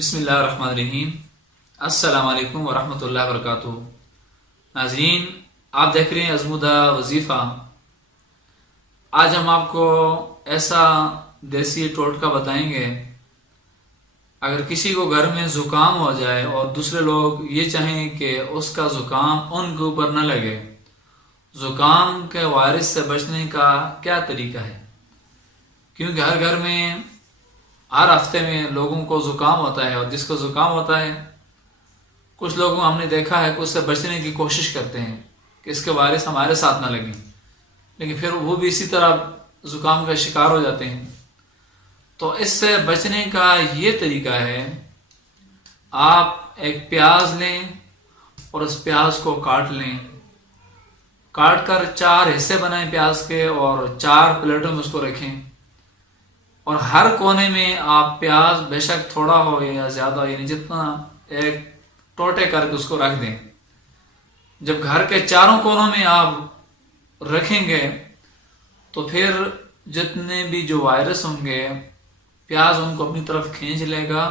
بسم اللہ الرحمن الرحیم۔ السلام علیکم ورحمۃ اللہ وبرکاتہ۔ ناظرین، آپ دیکھ رہے ہیں ازمودہ وظیفہ۔ آج ہم آپ کو ایسا دیسی ٹوٹکا بتائیں گے، اگر کسی کو گھر میں زکام ہو جائے اور دوسرے لوگ یہ چاہیں کہ اس کا زکام ان کے اوپر نہ لگے، زکام کے وائرس سے بچنے کا کیا طریقہ ہے؟ کیونکہ ہر گھر میں ہر ہفتے میں لوگوں کو زکام ہوتا ہے، اور جس کو زکام ہوتا ہے کچھ لوگوں ہم نے دیکھا ہے کہ اس سے بچنے کی کوشش کرتے ہیں کہ اس کے وائرس ہمارے ساتھ نہ لگیں، لیکن پھر وہ بھی اسی طرح زکام کا شکار ہو جاتے ہیں۔ تو اس سے بچنے کا یہ طریقہ ہے، آپ ایک پیاز لیں اور اس پیاز کو کاٹ لیں، کاٹ کر 4 حصے بنائیں پیاز کے، اور 4 پلیٹوں میں اس کو رکھیں، اور ہر کونے میں آپ پیاز بے شک تھوڑا ہو یا زیادہ، یعنی جتنا ایک ٹوٹے کر کے اس کو رکھ دیں۔ جب گھر کے چاروں کونوں میں آپ رکھیں گے تو پھر جتنے بھی جو وائرس ہوں گے، پیاز ان کو اپنی طرف کھینچ لے گا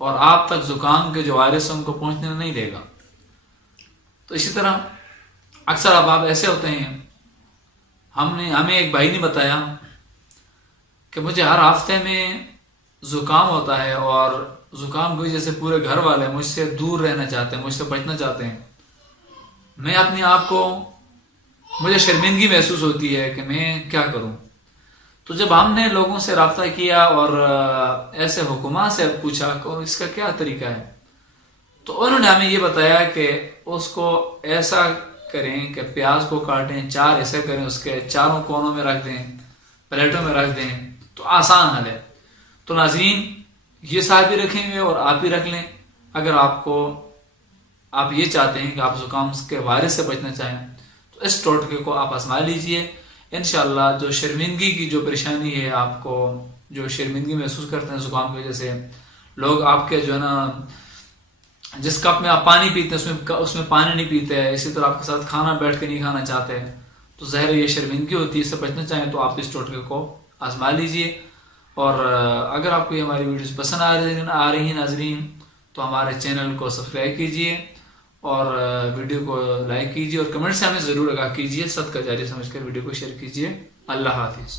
اور آپ تک زکام کے جو وائرس ہیں ان کو پہنچنے نہیں دے گا۔ تو اسی طرح اکثر اب ایسے ہوتے ہیں، ہمیں ایک بھائی نے بتایا کہ مجھے ہر ہفتے میں زکام ہوتا ہے، اور زکام کی وجہ سے پورے گھر والے مجھ سے دور رہنا چاہتے ہیں، مجھ سے بچنا چاہتے ہیں۔ میں اپنے آپ کو، مجھے شرمندگی محسوس ہوتی ہے کہ میں کیا کروں۔ تو جب ہم نے لوگوں سے رابطہ کیا اور ایسے حکماء سے پوچھا کہ اس کا کیا طریقہ ہے، تو انہوں نے ہمیں یہ بتایا کہ اس کو ایسا کریں کہ پیاز کو کاٹیں، 4 حصے کریں، اس کے چاروں کونوں میں رکھ دیں، پلیٹوں میں رکھ دیں، تو آسان حل ہے۔ تو ناظرین، یہ صاحب بھی رکھیں گے اور آپ بھی رکھ لیں۔ اگر آپ یہ چاہتے ہیں کہ آپ زکام کے وائرس سے بچنا چاہیں تو اس ٹوٹکے کو آپ آزما لیجئے۔ انشاءاللہ جو شرمندگی کی جو پریشانی ہے، آپ کو جو شرمندگی محسوس کرتے ہیں زکام کی وجہ سے، لوگ آپ کے جو ہے نا، جس کپ میں آپ پانی پیتے ہیں اس میں پانی نہیں پیتے، اسی طرح آپ کے ساتھ کھانا بیٹھ کے نہیں کھانا چاہتے، تو ظاہر یہ شرمندگی ہوتی ہے، اس سے بچنا چاہیں تو آپ اس ٹوٹکے کو آزما لیجئے۔ اور اگر آپ کو یہ ہماری ویڈیوز پسند آ رہی ہیں ناظرین، تو ہمارے چینل کو سبسکرائب کیجئے اور ویڈیو کو لائک کیجئے، اور کمنٹ سے ہمیں ضرور آگاہ کیجئے، صدقہ جاری سمجھ کر ویڈیو کو شیئر کیجئے۔ اللہ حافظ۔